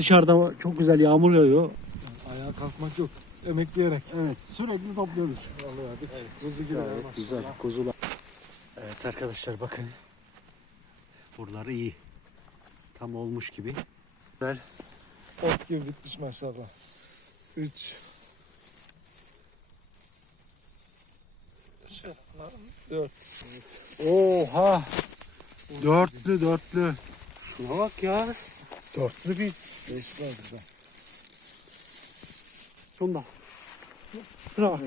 Dışarıda çok güzel yağmur yağıyor. Ayağa kalkmak yok. Emekleyerek. Evet, sürekli topluyoruz. Alıyorduk. Kuzu gibi. Evet, güzel kuzular. Evet arkadaşlar bakın. Buraları iyi. Tam olmuş gibi. Güzel. Ot gibi bitmiş maşallah. 3. Şöyle 4. Oha! Dörtlü. Şuna bak ya. Dörtlü bir. 5'ler güzel. Şunda. Şuna bak.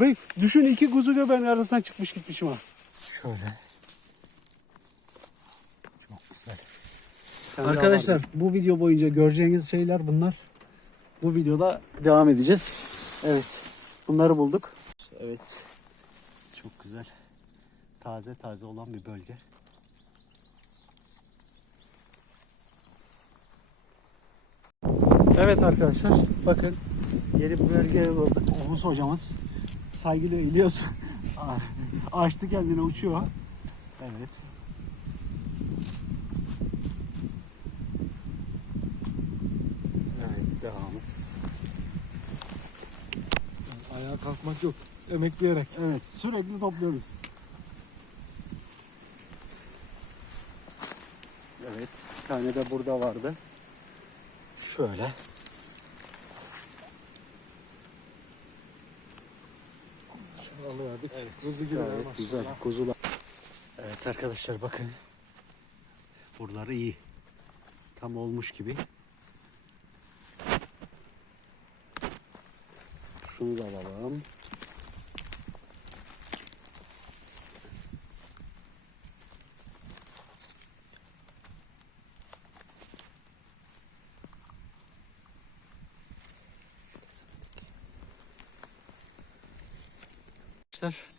Ve düşün, iki kuzu göbeğin arasından çıkmış gitmişim ha. Şöyle. Çok güzel. Arkadaşlar bu video boyunca göreceğiniz şeyler bunlar. Bu videoda devam edeceğiz. Evet. Bunları bulduk. Evet. Çok güzel. Taze olan bir bölge. Evet arkadaşlar bakın yeni bir bölgeye bulduk. Oğuz hocamız saygıyla İlyas açtı kendine, uçuyor. Evet. Evet, devamı. Ayağa kalkmak yok. Emekleyerek. Evet, sürekli topluyoruz. Evet, bir tane de burada vardı. Şöyle. Alıyorduk. Kuzu gibi. Evet, güzel kuzular. Evet arkadaşlar bakın. Buraları iyi. Tam olmuş gibi. Şunu da alalım.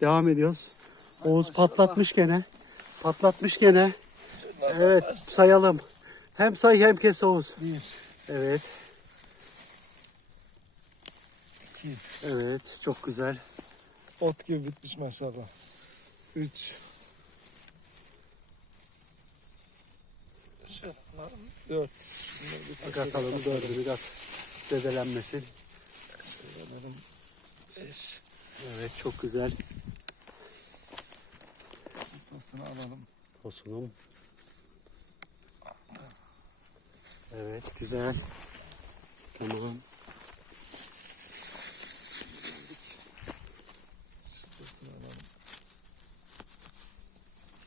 Devam ediyoruz. Oğuz patlatmış gene. Evet, sayalım. Hem say hem kes Oğuz. 1. Evet. 2. Evet, çok güzel. Ot gibi bitmiş maşallah. 3. Şöyle 4. Bakalım dördü biraz zedelenmesin. 5. Evet, çok güzel. Tosunu alalım. Tosunum. Evet, güzel. Tamam. Tosunu alalım.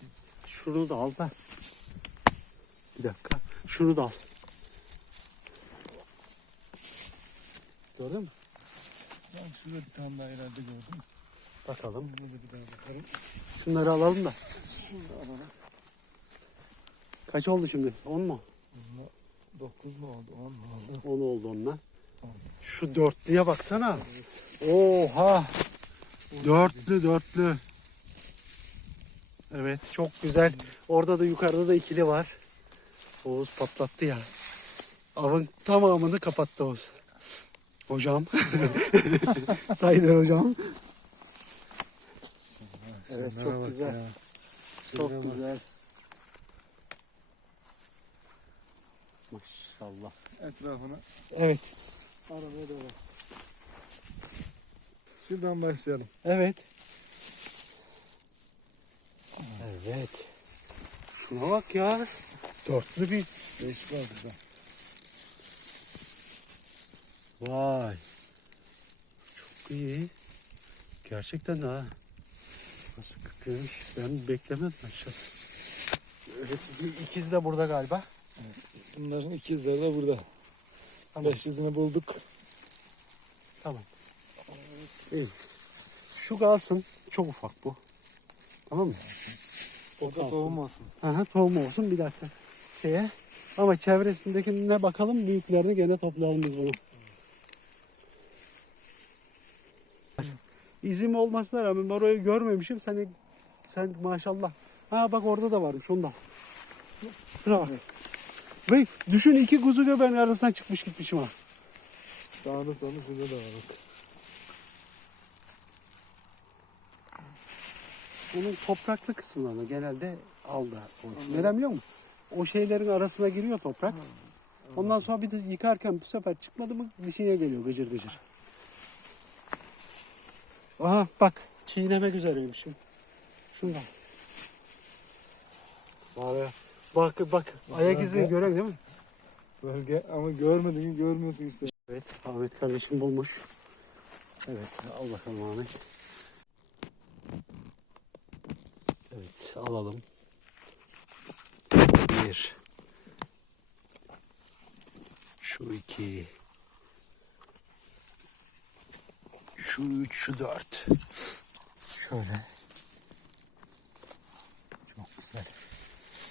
8. Şunu da al da. Bir dakika. Şunu da al. Gördün mü? Sanki şurada bir tane daha herhalde gördüm. Bakalım. Bunu da bir daha bakalım. Şunları alalım da. Şunu da alalım. Kaç oldu şimdi? 10 mu? 9 mu oldu? 10 mu oldu? 10 oldu onunla. 10. Şu dörtlüye baksana. Oha. Dörtlü. Evet, çok güzel. Orada da yukarıda da ikili var. Oğuz patlattı ya. Avın tamamını kapattı Oğuz. Hocam. Saygıdeğer hocam. Evet, çok güzel. Ya. Çok Şuraya bak. güzel. Maşallah. Etrafına Evet. aramaya devam. Şuradan başlayalım. Evet. Evet. Şuna bak ya. Dörtlü bir. 5'ler güzel. Vay. Çok iyi. Gerçekten de ha. Nasıl kıkırmış. Ben beklemedim açıkçası. Evet, ikiz de burada galiba. Bunların ikizleri de burada. Tamam. 5 izini bulduk. Tamam. İyi. Şu kalsın. Çok ufak bu. Tamam mı? O da tohum olsun. Aha, tohum olsun bir dakika. Şeye. Ama çevresindekine bakalım. Büyüklerini gene toplayalım biz bunu. İzim olmasına rağmen ben orayı görmemişim. Sen maşallah. Ha bak orada da varmış ondan. Şuna bak. Ve düşün, iki kuzu göbeğin arasından çıkmış gitmişim ha. Sağda solda şurada da var. Onun topraklı kısmını genelde aldı. Neden biliyor musun? O şeylerin arasına giriyor toprak. Ondan sonra bir de yıkarken bu sefer çıkmadı mı dişine geliyor gıcır gıcır. Aha bak çiğnemek üzereymiş. Şundan. Abi bak ayak izini gören değil mi? Bölge ama görmediğini görmüyorsun işte. Evet Ahmet kardeşim bulmuş. Evet al bakalım Ahmet. Evet alalım. Bir. Şu iki. Şu üç, şu dört. Şöyle. Çok güzel.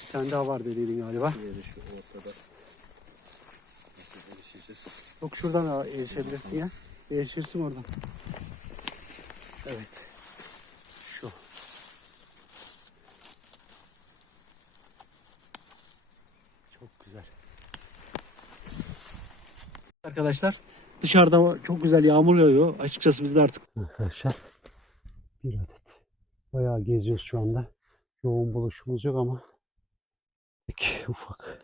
Bir tane daha var dediğin galiba. Diğeri şu ortada. Nasıl erişeceğiz? Yok şuradan da erişebilirsin ya. Erişirsin oradan. Evet. Şu. Çok güzel. Arkadaşlar dışarıda çok güzel yağmur yağıyor. Açıkçası biz de artık. Arkadaşlar bir adet. Bayağı geziyoruz şu anda. Yoğun buluşumuz yok ama pek ufak.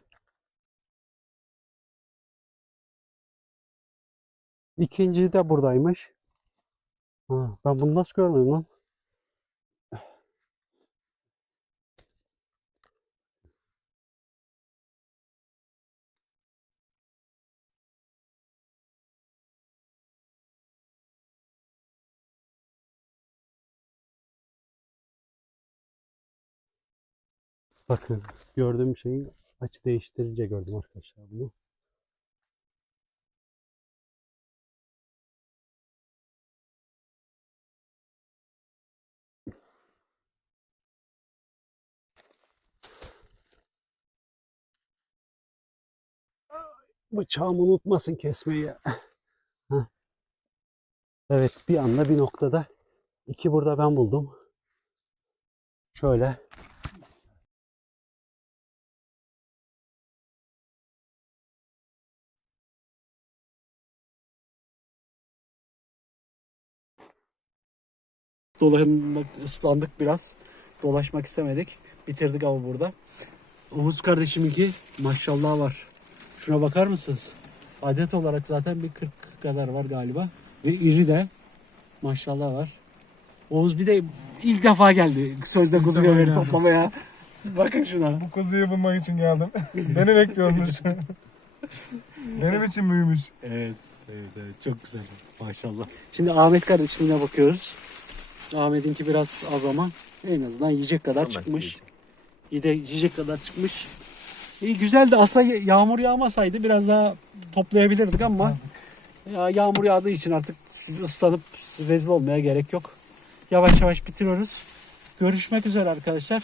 İkinci de buradaymış. Ha, ben bunu nasıl görmedim lan? Bakın gördüğüm şeyin açı değiştirince gördüm arkadaşlar bunu. Bıçağımı unutmasın kesmeyi. Heh. Evet bir anda bir noktada. İki burada ben buldum. Şöyle. Islandık biraz. Dolaşmak istemedik. Bitirdik ama burada. Oğuz kardeşiminki maşallah var. Şuna bakar mısınız? Adet olarak zaten bir 40 kadar var galiba. Ve iri de maşallah var. Oğuz bir de ilk defa geldi sözde kuzu defa gömeri geldim. toplamaya. Bakın şuna. Bu kuzuyu bulmak için geldim. Beni bekliyormuş. Benim için büyümüş. Evet, evet çok güzel. Maşallah. Şimdi Ahmet kardeşimine bakıyoruz. Ahmet'inki biraz az ama en azından yiyecek kadar çıkmış. Yiyecek kadar çıkmış. İyi güzeldi. Aslında yağmur yağmasaydı biraz daha toplayabilirdik ama ya yağmur yağdığı için artık ıslanıp rezil olmaya gerek yok. Yavaş yavaş bitiriyoruz. Görüşmek üzere arkadaşlar.